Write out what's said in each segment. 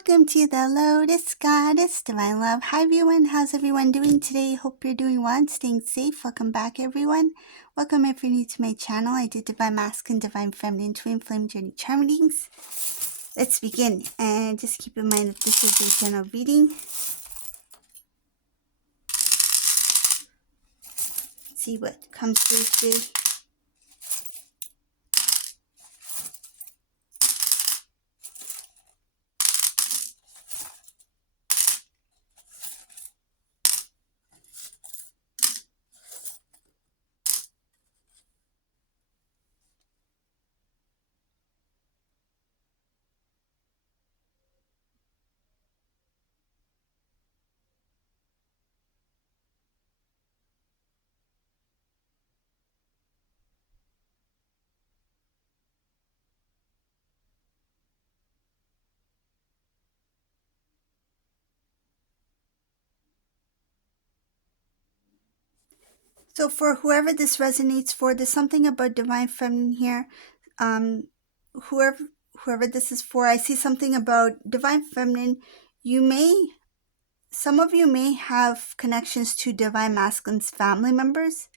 Welcome to the Lotus Goddess, Divine Love. Hi everyone, how's everyone doing today? Hope you're doing well and staying safe. Welcome back everyone. Welcome if you're new to my channel. I do Divine Masculine, Divine Feminine, Twin Flame Journey Charm readings. Let's begin, and just keep in mind that this is a general reading. Let's see what comes through today. So for whoever this resonates for, there's something about Divine Feminine here. Whoever this is for, I see something about Divine Feminine. Some of you may have connections to Divine Masculine's family members.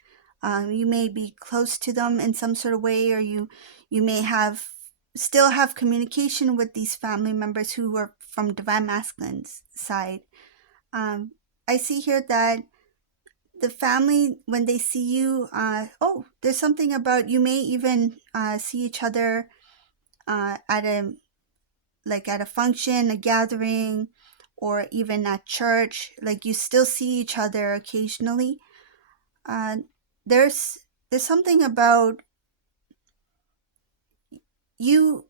You may be close to them in some sort of way, or you may still have communication with these family members who are from Divine Masculine's side. I see here that the family, when they see you, there's something about, you may even see each other at a function, a gathering, or even at church. Like, you still see each other occasionally. There's something about you.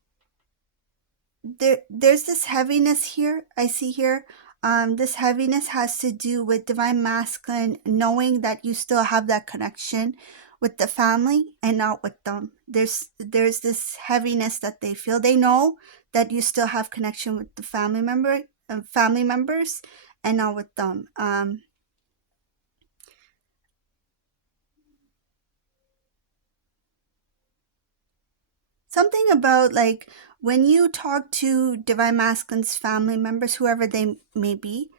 There's this heaviness here. I see here. This heaviness has to do with Divine Masculine knowing that you still have that connection with the family and not with them. There's this heaviness that they feel. They know that you still have connection with the family members, and not with them. Something about, like, when you talk to Divine Masculine's family members, whoever they may be,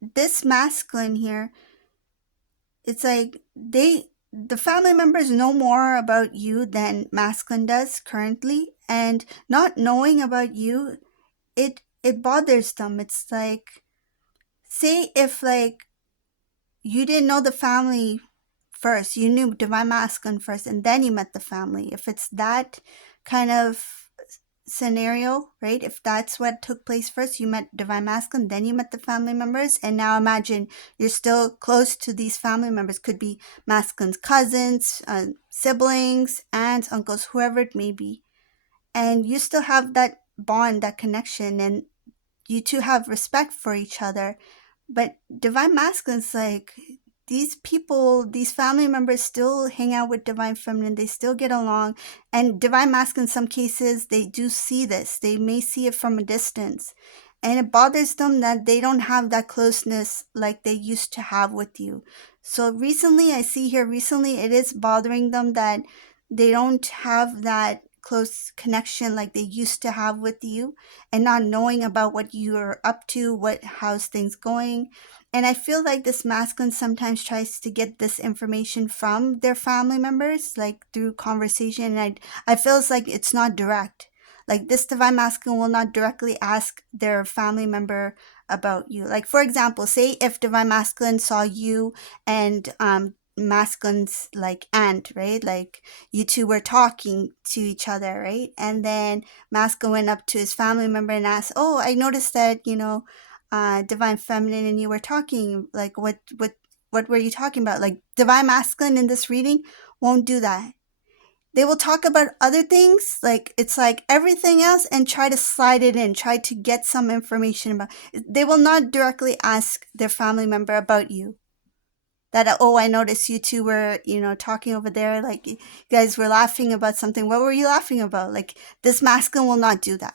this masculine here, it's like the family members know more about you than masculine does currently, and not knowing about you, it bothers them. It's like, say if, like, you didn't know the family first, you knew Divine Masculine first, and then you met the family. If it's that kind of scenario, right? If that's what took place first, you met Divine Masculine, then you met the family members, and now imagine you're still close to these family members. Could be Masculine's cousins, siblings, aunts, uncles, whoever it may be, and you still have that bond, that connection, and you two have respect for each other. But Divine Masculine's like, these people, these family members still hang out with Divine Feminine. They still get along. And Divine Masculine, in some cases, they do see this. They may see it from a distance. And it bothers them that they don't have that closeness like they used to have with you. So recently, I see here, it is bothering them that they don't have that close connection like they used to have with you, and not knowing about what you're up to, how's things going. And I feel like this masculine sometimes tries to get this information from their family members, like through conversation. And I feel it's like it's not direct. Like, this Divine Masculine will not directly ask their family member about you. Like, for example, say if Divine Masculine saw you and Masculine's, like, aunt, right? Like, you two were talking to each other, right? And then Masculine went up to his family member and asked, "Oh, I noticed that, Divine Feminine and you were talking, like, what were you talking about?" Like, Divine Masculine in this reading won't do that. They will talk about other things, like, it's like everything else, and try to slide it in, try to get some information about. They will not directly ask their family member about you. That, "Oh, I noticed you two were, talking over there, like, you guys were laughing about something. What were you laughing about?" Like, this masculine will not do that.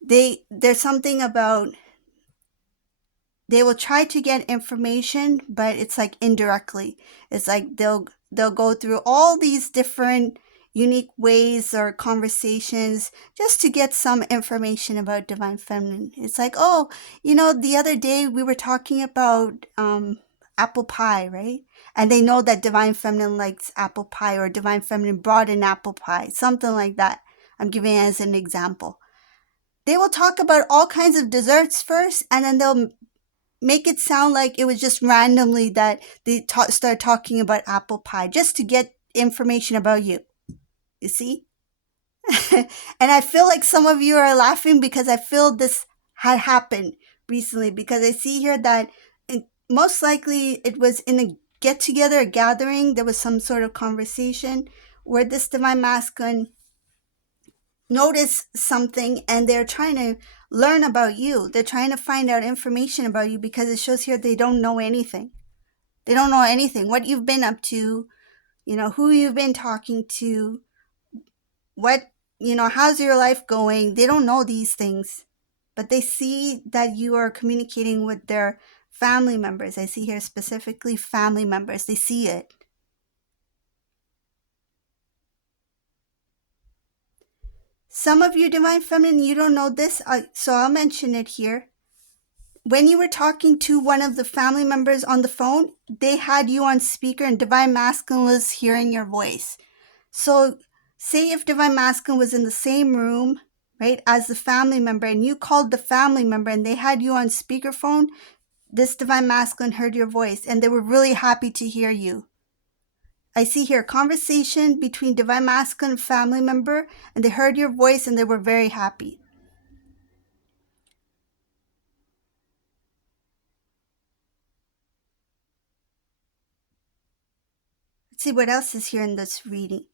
There's something about, they will try to get information, but it's like indirectly. It's like they'll go through all these different, unique ways or conversations just to get some information about divine feminine. It's like, oh, the other day we were talking about apple pie, right? And they know that divine feminine likes apple pie, or divine feminine brought in apple pie, something like that. I'm giving it as an example. They will talk about all kinds of desserts first, and then they'll make it sound like it was just randomly that they start talking about apple pie just to get information about you. You see? And I feel like some of you are laughing because I feel this had happened recently, because I see here that most likely it was in a get together, a gathering. There was some sort of conversation where this divine masculine notice something, and they're trying to learn about you. They're trying to find out information about you, because it shows here they don't know anything. They don't know anything. What you've been up to, who you've been talking to, what, how's your life going? They don't know these things, but they see that you are communicating with their family members. I see here specifically family members. They see it. Some of you, divine feminine, you don't know this, so I'll mention it here. When you were talking to one of the family members on the phone, they had you on speaker and divine masculine was hearing your voice. So say if divine masculine was in the same room, right, as the family member, and you called the family member and they had you on speakerphone, this divine masculine heard your voice and they were really happy to hear you. I see here a conversation between divine masculine and family member, and they heard your voice and they were very happy. Let's see what else is here in this reading.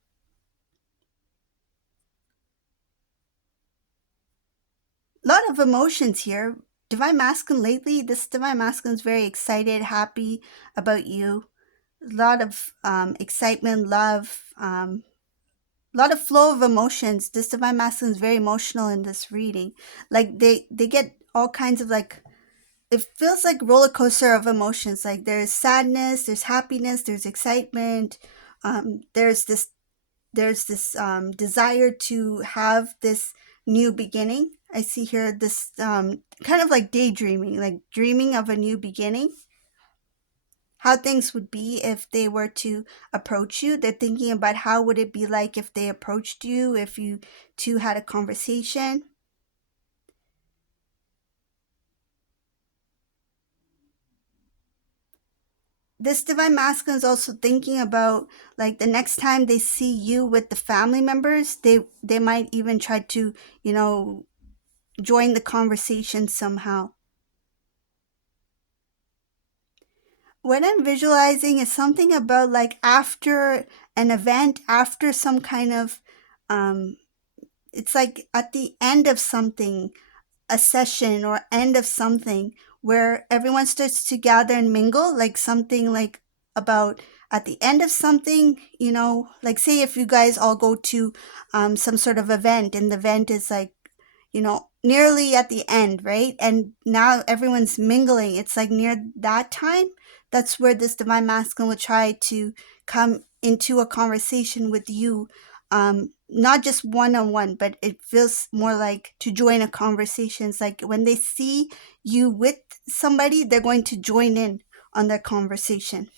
A lot of emotions here. Divine masculine lately, this divine masculine is very excited, happy about you. A lot of excitement, love, a lot of flow of emotions. This divine masculine is very emotional in this reading. Like they get all kinds of, like, it feels like roller coaster of emotions. Like there's sadness, there's happiness, there's excitement. There's this desire to have this new beginning. I see here this kind of like daydreaming, like dreaming of a new beginning. How things would be if they were to approach you. They're thinking about how would it be like if they approached you, if you two had a conversation. This divine masculine is also thinking about, like, the next time they see you with the family members, they might even try to, join the conversation somehow. What I'm visualizing is something about, like, after an event, after some kind of it's like at the end of something, a session or end of something, where everyone starts to gather and mingle, like something like about at the end of something, like say if you guys all go to some sort of event, and the event is like, nearly at the end, right? And now everyone's mingling. It's like near that time. That's where this divine masculine will try to come into a conversation with you. Not just one on one, but it feels more like to join a conversation. It's like when they see you with somebody, they're going to join in on that conversation.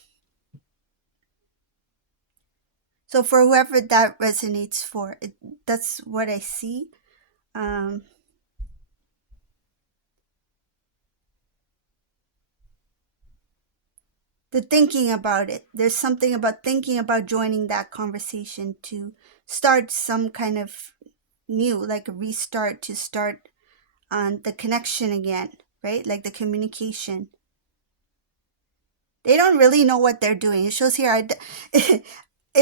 So for whoever that resonates for, that's what I see. Um, the thinking about it. There's something about thinking about joining that conversation to start some kind of new, like a restart, to start on the connection again, right? Like the communication. They don't really know what they're doing. It shows here, it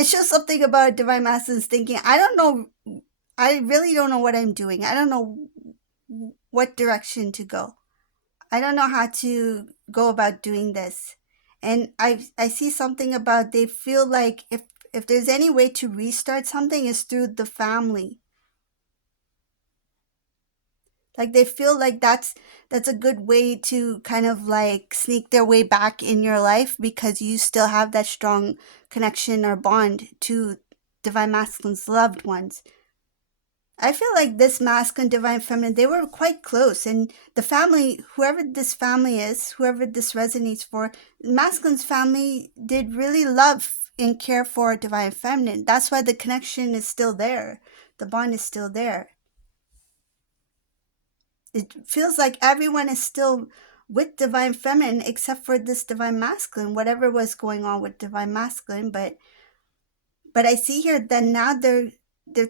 shows something about divine masculines thinking, I don't know, I really don't know what I'm doing. I don't know what direction to go. I don't know how to go about doing this. And I see something about, they feel like if there's any way to restart something, is through the family. Like they feel like that's a good way to kind of like sneak their way back in your life, because you still have that strong connection or bond to divine masculine's loved ones. I feel like this masculine, divine feminine, they were quite close. And the family, whoever this family is, whoever this resonates for, masculine's family did really love and care for divine feminine. That's why the connection is still there. The bond is still there. It feels like everyone is still with divine feminine except for this divine masculine, whatever was going on with divine masculine. But I see here that now they're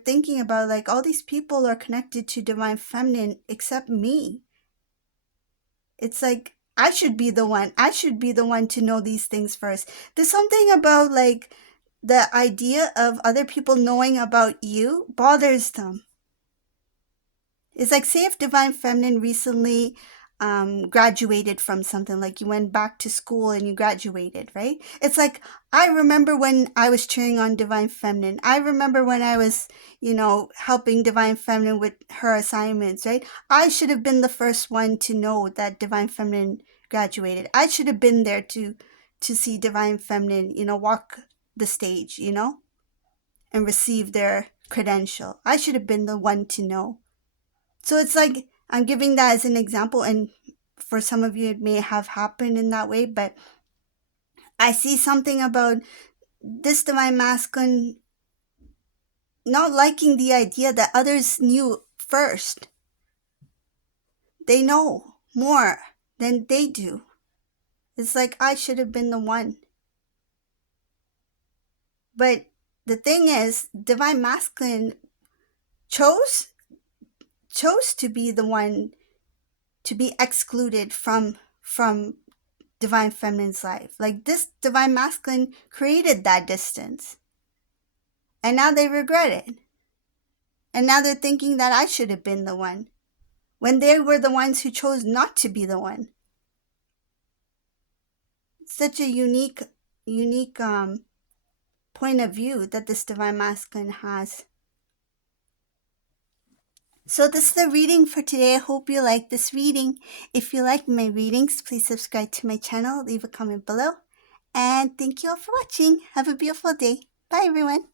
thinking about like all these people are connected to divine feminine except me. It's like I should be the one. I should be the one to know these things first. There's something about like the idea of other people knowing about you bothers them. It's like, say if divine feminine recently graduated from something, like you went back to school and you graduated, right? It's like, I remember when I was cheering on divine feminine. I remember when I was, helping divine feminine with her assignments, right? I should have been the first one to know that divine feminine graduated. I should have been there to see divine feminine, walk the stage, and receive their credential. I should have been the one to know. So it's like I'm giving that as an example, and for some of you, it may have happened in that way, but I see something about this divine masculine not liking the idea that others knew first. They know more than they do. It's like I should have been the one. But the thing is, divine masculine chose to be the one to be excluded from divine feminine's life. Like this divine masculine created that distance. And now they regret it. And now they're thinking that I should have been the one, when they were the ones who chose not to be the one. It's such a unique point of view that this divine masculine has. So this is the reading for today. I hope you like this reading. If you like my readings, please subscribe to my channel, leave a comment below. And thank you all for watching. Have a beautiful day. Bye everyone.